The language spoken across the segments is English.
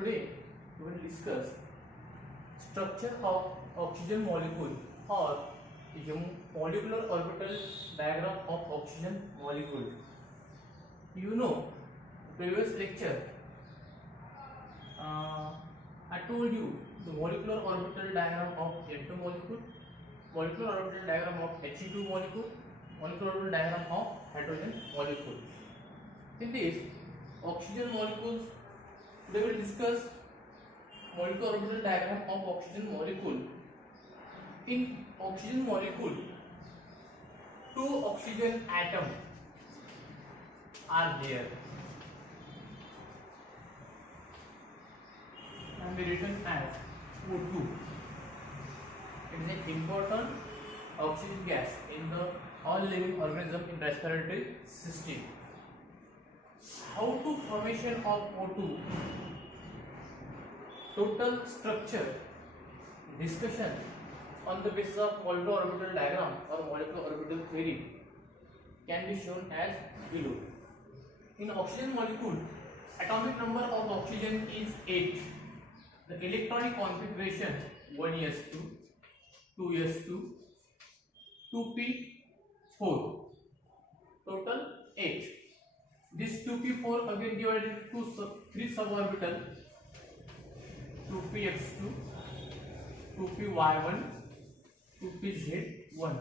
Today we will discuss structure of oxygen molecule or molecular orbital diagram of oxygen molecule. You know, previous lecture I told you the molecular orbital diagram of N2 molecule, molecular orbital diagram of He2 molecule, molecular orbital diagram of hydrogen molecule. In this oxygen molecules, we will discuss molecular orbital diagram of oxygen molecule. In oxygen molecule, two oxygen atoms are there and be written as O2. It is an important oxygen gas in the all living organism in respiratory system. How to formation of O2? Total structure discussion on the basis of molecular orbital diagram or molecular orbital theory can be shown as below. In oxygen molecule, atomic number of oxygen is 8. The electronic configuration 1s2, 2s2, 2p4. Total 8. This 2p4 again divided into 3 suborbital, 2px2, 2py1, 2pz1.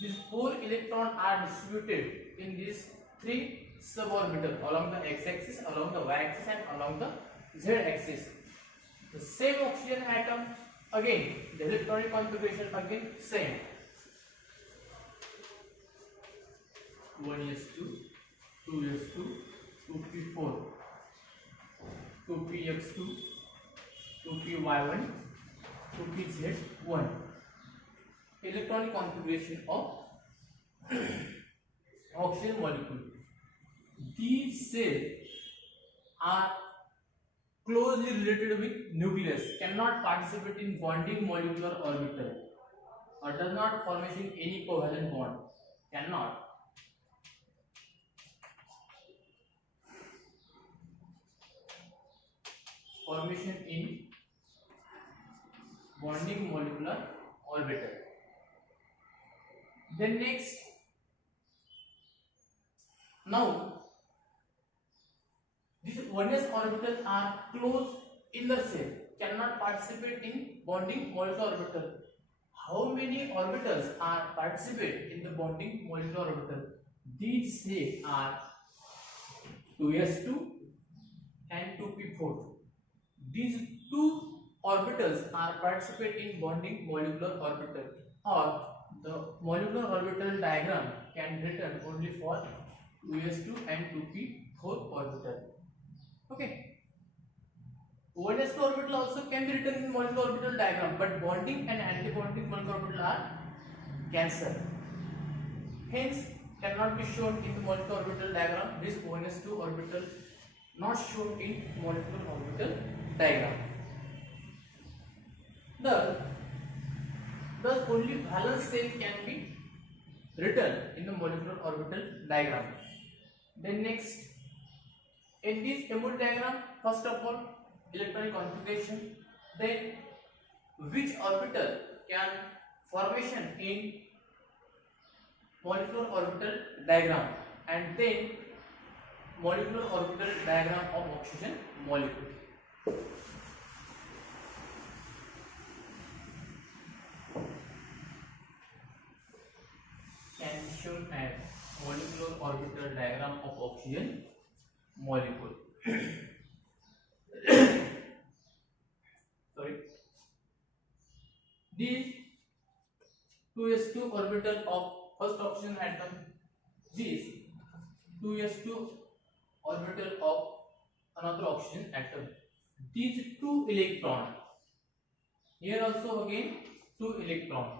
These 4 electrons are distributed in these 3 suborbital along the x-axis, along the y-axis and along the z-axis. The same oxygen atom again, the electronic configuration again same. 1s2, 2s2, 2p4, 2px2, 2py1, 2pz1. Electronic configuration of oxygen molecule. These cells are closely related with nucleus, cannot participate in bonding molecular orbital or does not formation any covalent bond, cannot. Formation in bonding molecular orbital. Then next, now these 1s orbital are close inner cell, cannot participate in bonding molecular orbital. How many orbitals are participate in the bonding molecular orbital? These say are 2s2 and 2p4. These two orbitals are participate in bonding molecular orbital, or the molecular orbital diagram can be written only for 2s2 and 2p4 orbital. Okay. 1s2 orbital also can be written in molecular orbital diagram, but bonding and anti-bonding molecular orbital are cancelled. Hence, cannot be shown in the molecular orbital diagram. This 1s2 orbital not shown in molecular orbital diagram. Thus only valence shell can be written in the molecular orbital diagram. Then next, in this MO diagram, first of all, electronic configuration, then which orbital can formation in molecular orbital diagram, and then molecular orbital diagram of oxygen molecule. Can be shown as molecular orbital diagram of oxygen molecule. Sorry. These 2s2 orbital of first oxygen atom, this 2s2 orbital of another oxygen atom. These two electrons. Here also again 2 electrons.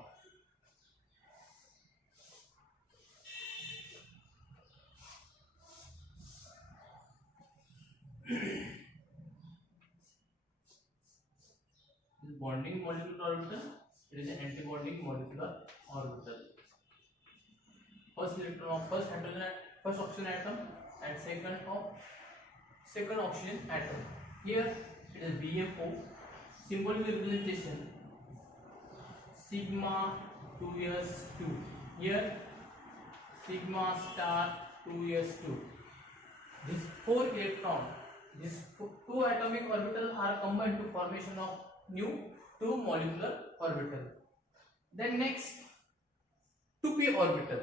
This bonding molecular orbital, it is an anti-bonding molecular orbital. First electron of first oxygen atom and second oxygen atom. Here it is BMO. Symbolic representation sigma 2s2. Here sigma star 2s2. These 4 electrons, these 2 atomic orbitals are combined to formation of new 2 molecular orbital. Then next 2p orbital.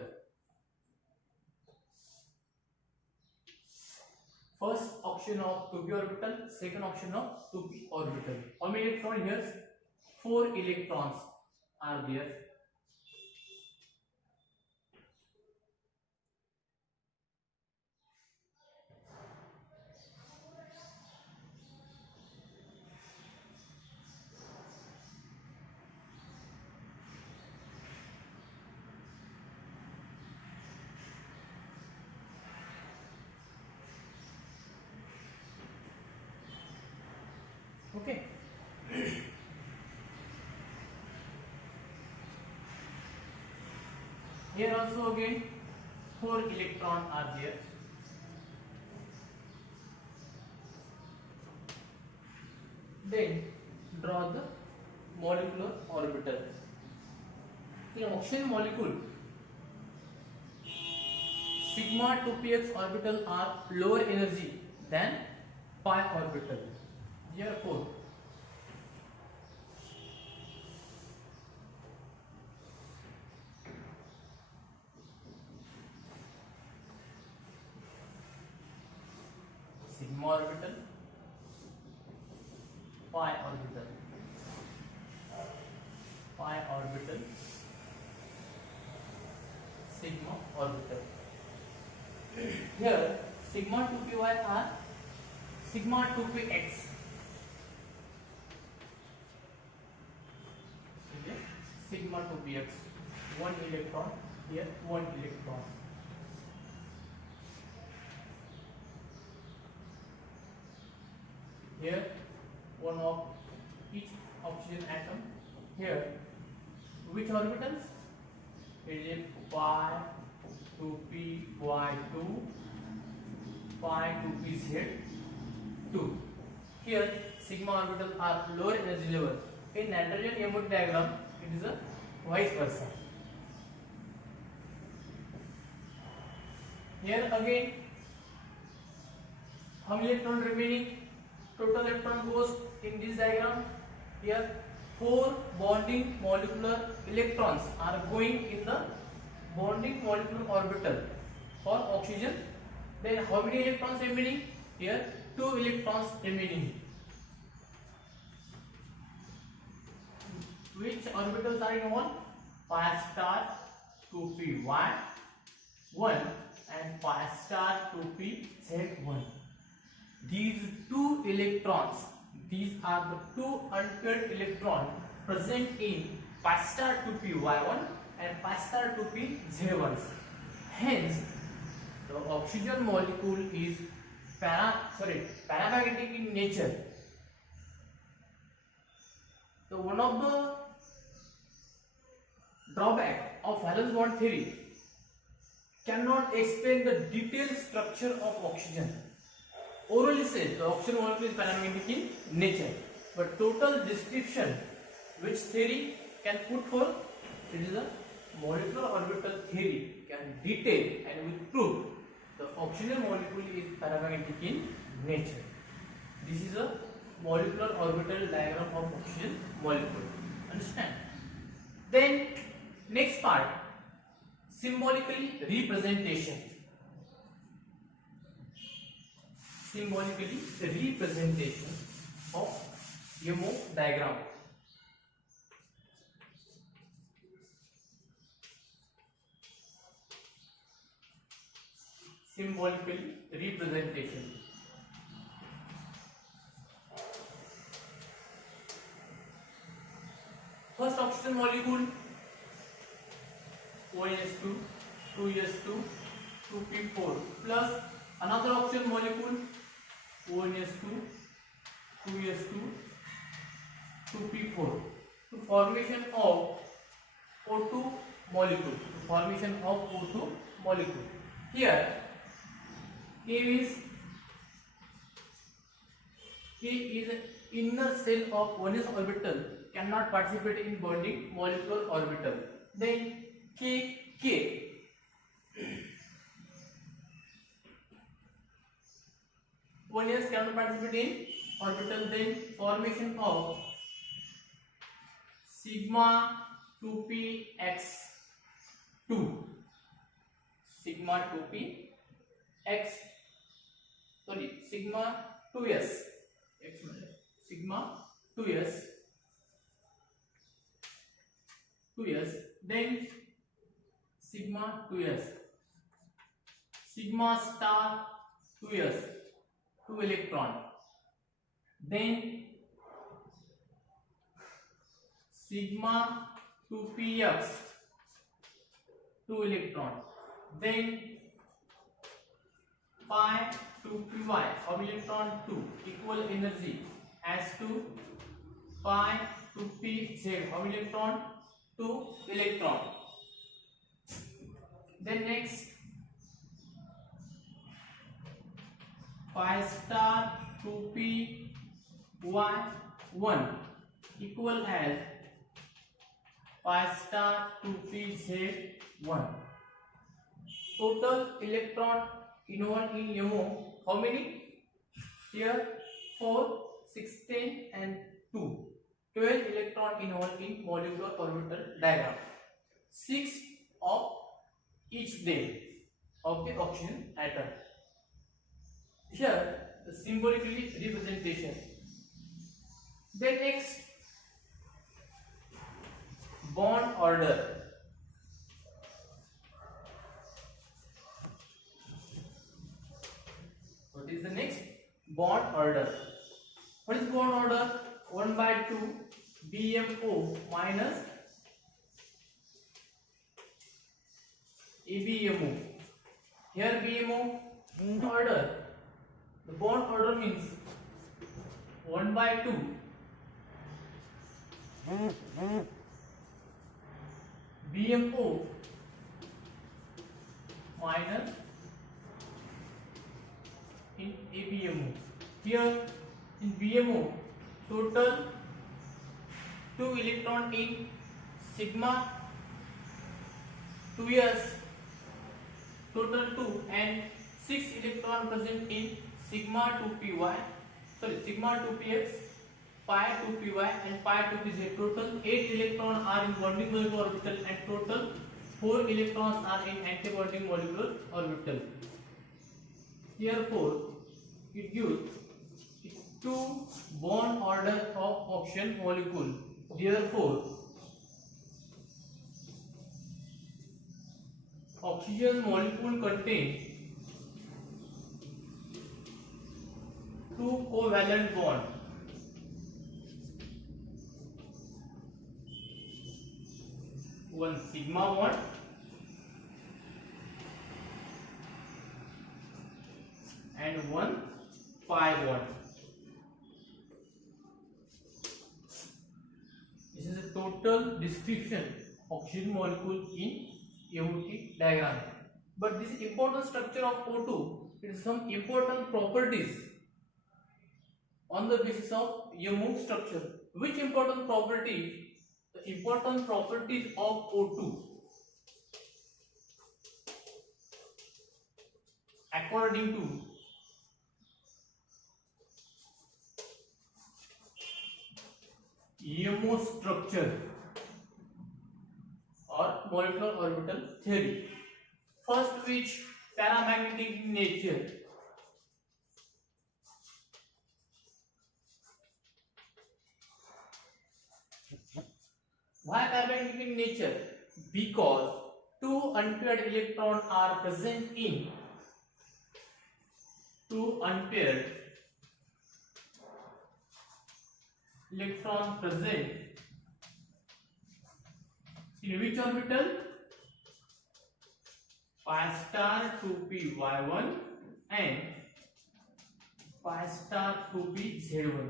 First option of 2p orbital, second option of 2p orbital. How many electrons here? 4 electrons are there. Okay. Here also again 4 electrons are there. Then draw the molecular orbital. In oxygen molecule, sigma 2px orbital are lower energy than pi orbital. Therefore, sigma orbital, pi orbital, sigma orbital. Here sigma 2py are sigma 2px. Okay. Sigma 2px, 1 electron, here 1 electron. Here one of each oxygen atom. Here which orbitals? It is pi 2py2, pi 2pz2. Here sigma orbitals are lower energy level. In nitrogen MOT diagram, it is a vice versa. Here again, how many electrons remaining? Total electron goes in this diagram. Here 4 bonding molecular electrons are going in the bonding molecular orbital for oxygen. Then how many electrons remaining? Here 2 electrons remaining. Which orbitals are in one? Pi star 2py 1 and pi star 2pz1. These 2 electrons, these are the 2 unpaired electrons present in pi star 2py1 and pi star 2pz1. Hence, the oxygen molecule is paramagnetic in nature. So one of the drawback of valence bond theory cannot explain the detailed structure of oxygen. Orally says the oxygen molecule is paramagnetic in nature, but total description which theory can put forth, it is a molecular orbital theory can detail and with proof the oxygen molecule is paramagnetic in nature. This is a molecular orbital diagram of oxygen molecule. Understand? Then next part, symbolically representation. Symbolically representation of MO diagram. Symbolically representation. First oxygen molecule ONS2, 2s2, 2p4 plus another oxygen molecule ONS2, 2s2, 2p4 to formation of O2 molecule. Here K is K is an inner shell of 1s orbital, cannot participate in bonding molecular orbital. Then K 1s cannot participate in orbital. Then formation of sigma 2px2, sigma 2px, sigma 2s, sigma 2s, then sigma 2s, sigma star 2s, 2 electron, then sigma 2px, 2 electron, then pi 2py of electron 2 equal energy as to pi 2pz of electron 2 electron. Then next pi star 2py 1 equal as pi star 2pz 1. Total electron involved in MO, how many? Here 4, 16 and 2. 12 electron involved in molecular orbital diagram. 6 of each day of the oxygen atom. Here the symbolically representation. Then next bond order. What is the next? Bond order. What is bond order? 1/2 BMO minus ABMO. Here BMO order. The bond order means 1/2 BMO minus in ABMO. Here in BMO total 2 electron in sigma 2s, total 2, and 6 electron present in sigma 2py, sigma 2px, pi 2py and pi 2pz. Total 8 electrons are in bonding molecular orbital and total 4 electrons are in antibonding molecular orbital. Therefore, it gives 2 bond order of oxygen molecule. Therefore, oxygen molecule contains 2 covalent bond. One sigma bond and one pi bond. This is a total description of oxygen molecule in AOT diagram. But this important structure of O2, it is some important properties on the basis of MO structure. Which important property? The important properties of O2 according to MO structure or molecular orbital theory. First, which paramagnetic in nature. Why paramagnetic in nature? Because 2 unpaired electrons are present in 2 unpaired electrons present in which orbital? Pi star 2py1 and pi star 2pz1.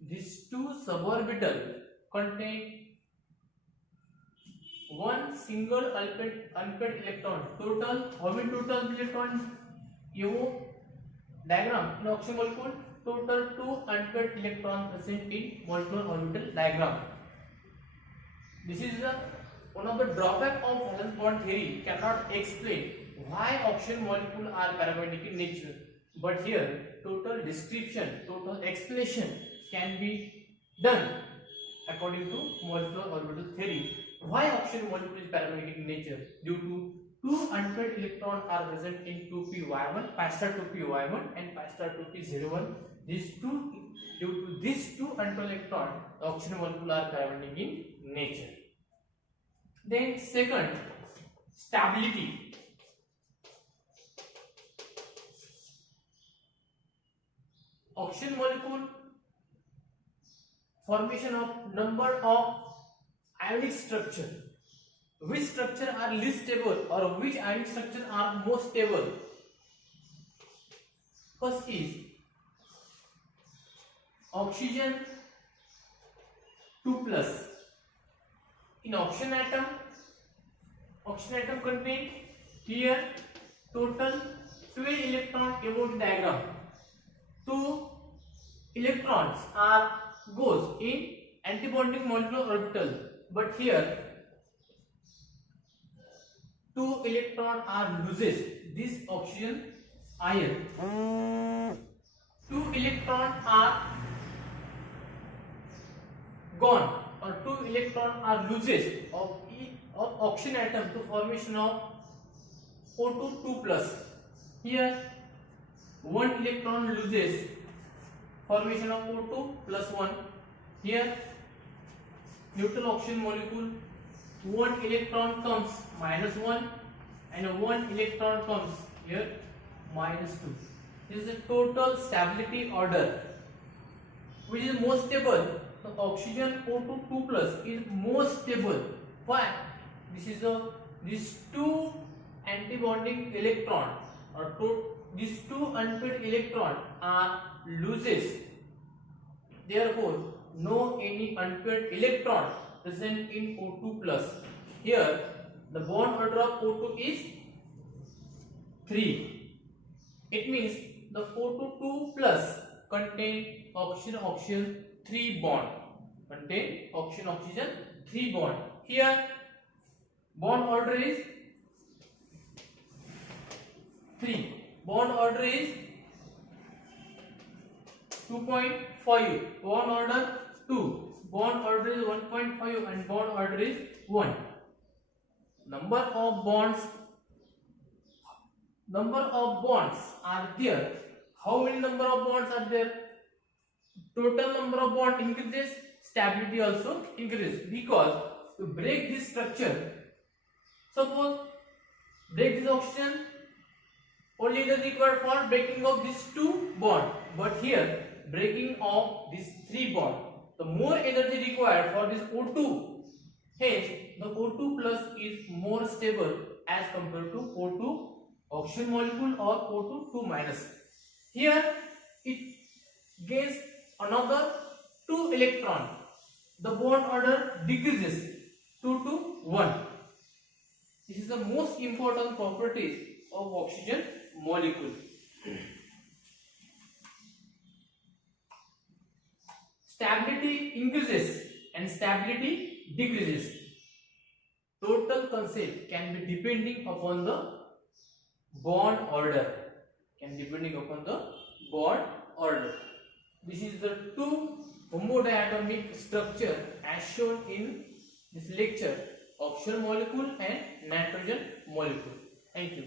These 2 suborbitals contain one single unpaired electron. Total, how many total electron? AO diagram in oxygen molecule total 2 unpaired electrons present in molecular orbital diagram. This is one of the drawback of valence bond theory, cannot explain why oxygen molecules are paramagnetic in nature. But here total description, total explanation can be done according to molecular orbital theory. Why oxygen molecule is paramagnetic in nature? Due to 2 unpaired electrons are present in 2p1, pi star 2p1 and pi star 2p01. Due to these 2 unpaired electrons, the oxygen molecule are paramagnetic in nature. Then second, stability. Oxygen molecule formation of number of ionic structure. Which structure are least stable or which ionic structure are most stable? First is oxygen 2+. In oxygen atom contain here total 12 electrons about the diagram. 2 electrons are goes in antibonding molecular orbital, but here 2 electrons are loses this oxygen ion. 2 electrons are gone, or 2 electrons are loses of oxygen atom to formation of O2 2+. Here 1 electron loses, formation of O2 plus 1. Here neutral oxygen molecule, 1 electron comes -1 and 1 electron comes here -2. This is the total stability order. Which is most stable? The oxygen O2 2+ is most stable. Why? These 2 antibonding electron or these 2 unpaired electron are loses. Therefore, no any unpaired electron present in O2+. Here, the bond order of O2 is 3. It means the O2 2+ contain oxygen 3 bond. Contain oxygen 3 bond. Here, bond order is 3. Bond order is 2.5. Bond order 2. Bond order is 1.5 and bond order is 1. Number of bonds are there. How many number of bonds are there? Total number of bonds increases, stability also increases, because to break this structure, suppose break this oxygen, only is required for breaking of these 2 bonds, but here breaking of these 3 bonds, the more energy required for this O2. Hence, the O2+ is more stable as compared to O2 oxygen molecule or O2 2-. Here it gains another 2 electron. The bond order decreases 2 to 1. This is the most important properties of oxygen molecule. Stability increases and stability decreases. Total concept can be depending upon the bond order. This is the 2 homodiatomic structure as shown in this lecture: oxygen molecule and nitrogen molecule. Thank you.